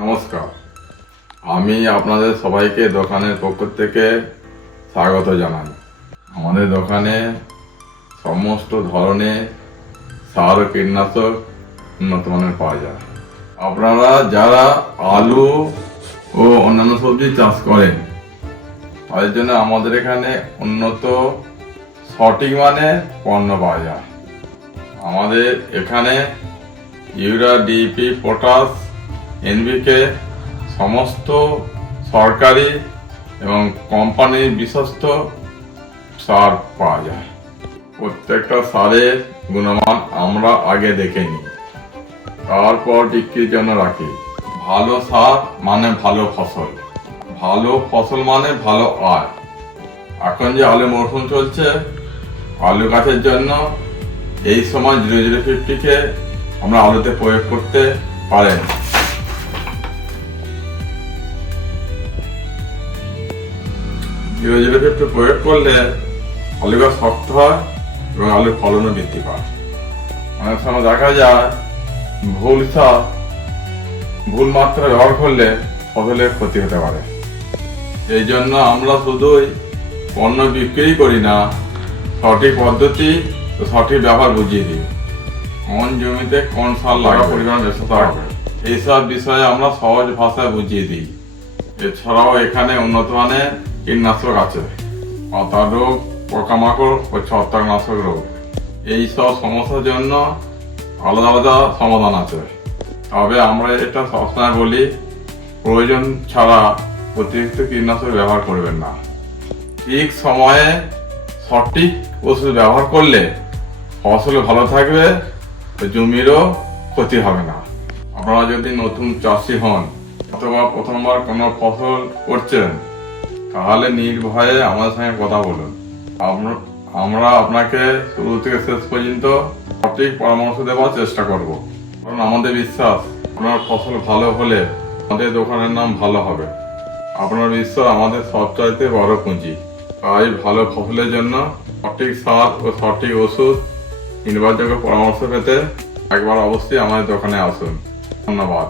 নমস্কার। আমি আপনাদের সবাইকে দোকানের পক্ষ থেকে স্বাগত জানাই। আমাদের দোকানে সমস্ত ধরনের সার ও কীটনাশক উন্নত মানের পাওয়া যায়। আপনারা যারা আলু ও অন্যান্য সবজি চাষ করেন, তাদের জন্য আমাদের এখানে উন্নত সঠিক মানে পণ্য পাওয়া যায়। আমাদের এখানে ইউরিয়া ডিপি, পটাশ এনবিকে সমস্ত সরকারি এবং কোম্পানির বিশ্বস্ত সার পাওয়া যায়। প্রত্যেকটা সারের গুণমান আমরা আগে দেখে নিই। তারপর বিক্রির জন্য রাখি। ভালো সার মানে ভালো ফসল। ভালো ফসল মানে ভালো আয়। এখন যে আলু মরশুম চলছে, আলু গাছের জন্য এই সময় জিরো জিরো ফিফটিকে আমরা আলুতে প্রয়োগ করতে পারেন। জিরো জিরো ফিফটি প্রয়োগ করলে আলু গাছ শক্ত হয় এবং আলুর ফলনও বৃদ্ধি পায়। অনেক সময় দেখা যায় ভুল সার ভুল মাত্রা ব্যবহার করলে ফসলের ক্ষতি হতে পারে। এই জন্য আমরা শুধুই পণ্য বিক্রি করি না সঠিক পদ্ধতি ও সঠিক ব্যবহার বুঝিয়ে দিই। কোন জমিতে কোন সার লাগা পরিমাণ ব্যবস্থা হবে। এইসব বিষয়ে আমরা সহজ ভাষায় বুঝিয়ে দিই। এছাড়াও এখানে উন্নত মানের কীটনাশক আছে। পাতা রোগ পোকামাকড় ও ছত্রাকনাশক রোগ। এই সব সমস্যার জন্য আলাদা আলাদা সমাধান আছে। তবে আমরা এটা সবসময় বলি, প্রয়োজন ছাড়া অতিরিক্ত কীটনাশক ব্যবহার করবেন না। ঠিক সময়ে সঠিক ওষুধ ব্যবহার করলে ফসল ভালো থাকবে, জমিরও ক্ষতি হবে না। আপনারা যদি নতুন চাষি হন, অথবা প্রথমবার কোনো ফসল করছেন তাহলে নির্ভয়ে আমাদের সঙ্গে কথা বলুন। আমরা আপনাকে শুরু থেকে শেষ পর্যন্ত সঠিক পরামর্শ দেওয়ার চেষ্টা করব। কারণ আমাদের বিশ্বাস, আপনার ফসল ভালো হলে আমাদের দোকানের নাম ভালো হবে। আপনার বিশ্বাস আমাদের সবচাইতে বড় পুঁজি। তাই ভালো ফসলের জন্য সঠিক সার ও সঠিক ওষুধ নির্ভরযোগ্য পরামর্শ পেতে একবার অবশ্যই আমাদের দোকানে আসুন। ধন্যবাদ।